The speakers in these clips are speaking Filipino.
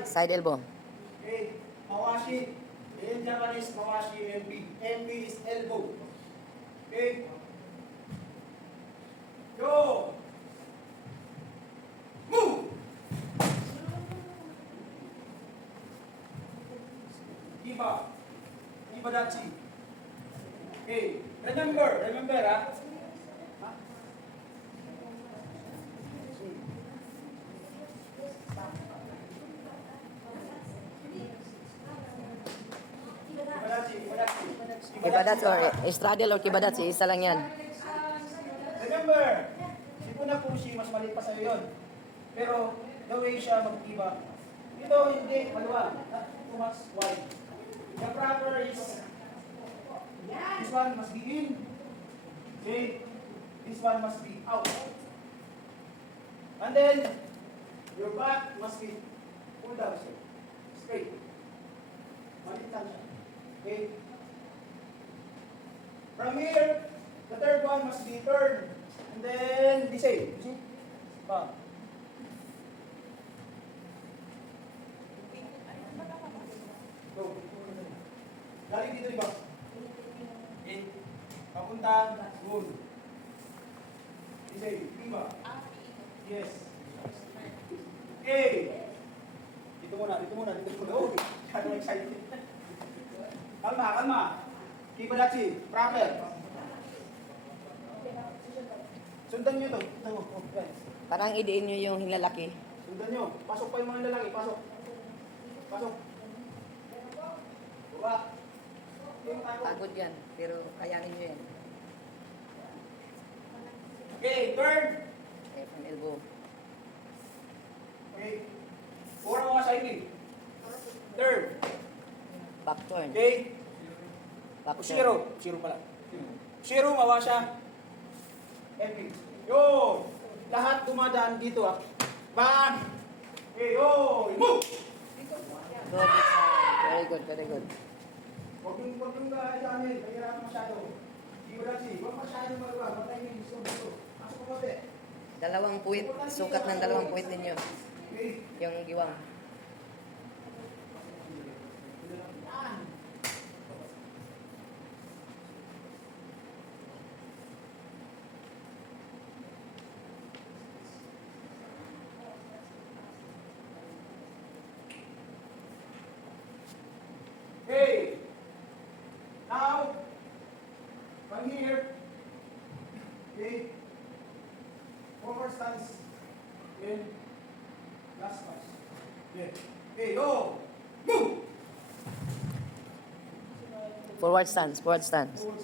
Slide. Side elbow. Okay. Mawashi. In Japanese, mawashi MB. MB is elbow. Okay. Go. Move. Iba. Ibadachi. Okay. Remember, ha? Kibadatsi or straddle or kibadatsi, isa lang yan. Remember, si Funakoshi, mas maliit pa sa'yo yun. Pero, the way siya mag-iba, ito hindi, maluwag. Not too much wide. The proper is, this one must be in. Okay? This one must be out. And then, your back must be pulled down, sir. Straight. Maliit lang siya. Okay? From here, the third one must be turned. And then, the same. You see? Pa. Go. Galing dito, diba? Okay. Papunta, goal. The same. Diba? Yes. Okay. Dito muna. Oh, kano excited. Kalma. Kibadachi, proper. Sundan nyo ito. Parang idiin nyo yung hinlalaki. Sundan nyo. Pasok pa yung mga lalaki. Pasok. Buka. Pagod yan, pero kayanin nyo yan. Okay, turn. Okay, from elbow. Okay. Pura mga siding. Turn. Back turn. Okay. Back turn. Zero pala. Zero, mawa siya. Epic. Yun. Lahat dumadaan dito, ah. Bang! Okay, yun. Move! Good, very good, very good. Huwag yung sa amin. Mahirap masyado. Ibadachi. Huwag masyado magawa. Matay yung gusto. Pasok ko konti. 2 puwit, sukat ng 2 puwit ninyo. Okay. Yung giwang. Okay. Now, from here, okay, forward stance in last pass. Okay. Okay, go. Move. Forward stance. Forward stance. Forward.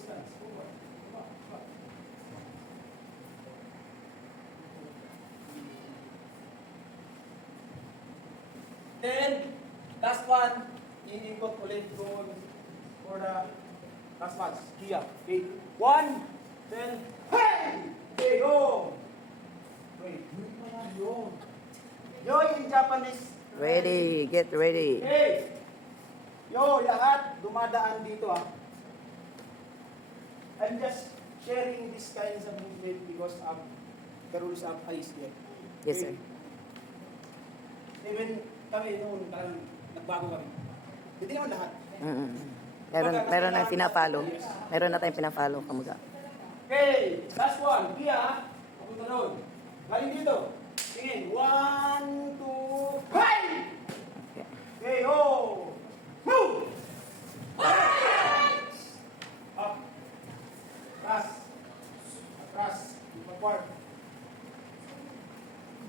Then, last one, iikot ulit doon for the last match. Kia. Okay. 1, then, hey! Okay, go! Wait, yun. Yo in Japanese. Ready, get ready. Okay. Yo, lahat dumadaan dito, ah. I'm just sharing this kinds of movement because of the rules of ice here. Yes, sir. Even kami noon, parang nagbago kami. Hindi naman lahat. Meron na pinapalo. Meron na tayong pinapalo, kamuga. Okay, last one. Kia, papunta doon. Galing dito. Tingin. 1, 2, hey! Okay, oh! Move! Up. Atras. Backward.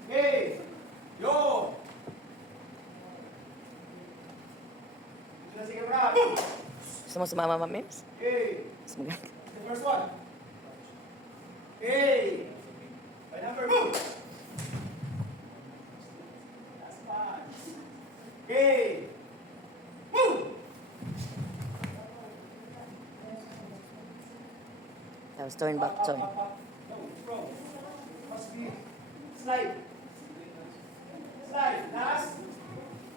Okay. Yo! Sige, bra. Move! Gusto mo sumama, Mims? Okay. Sumagal. The first one. Okay. By number, move. Last one. Okay. Move. Tapos turn back, turn. Up. No, from. Must be slide. Slide. Last.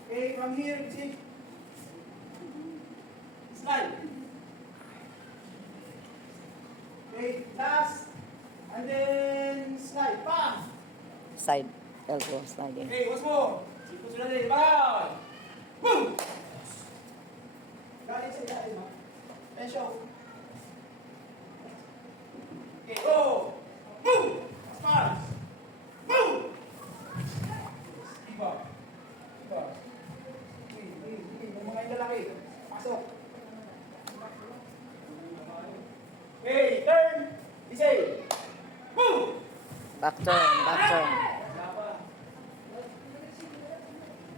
Okay, from here, see. Slide. Okay, last. And then slide. Bam! Side elbow sliding. Okay, once more. Sipot sila din. Bam! Move! Galing sa ilalim, ha? Tension. Okay, go! Move! Fast! Move! Iba. Iba. Yung mga lalaki. Pasok. Okay, turn. Isay. Move! Back turn, back turn.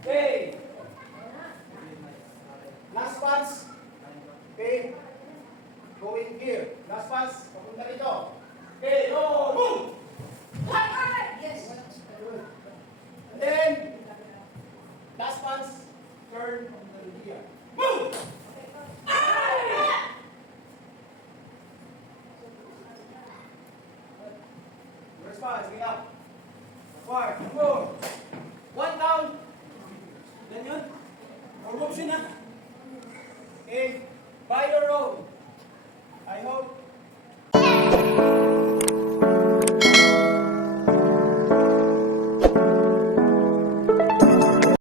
Okay. Last pass. Okay. Going here. Last pass. Papunta rito. Okay, go. Move! Yes. And then, last pass. Turn here. Move! Response, get up. Forward, move. One down. Then yun. More moves yun, ha? Okay. By your own. I hope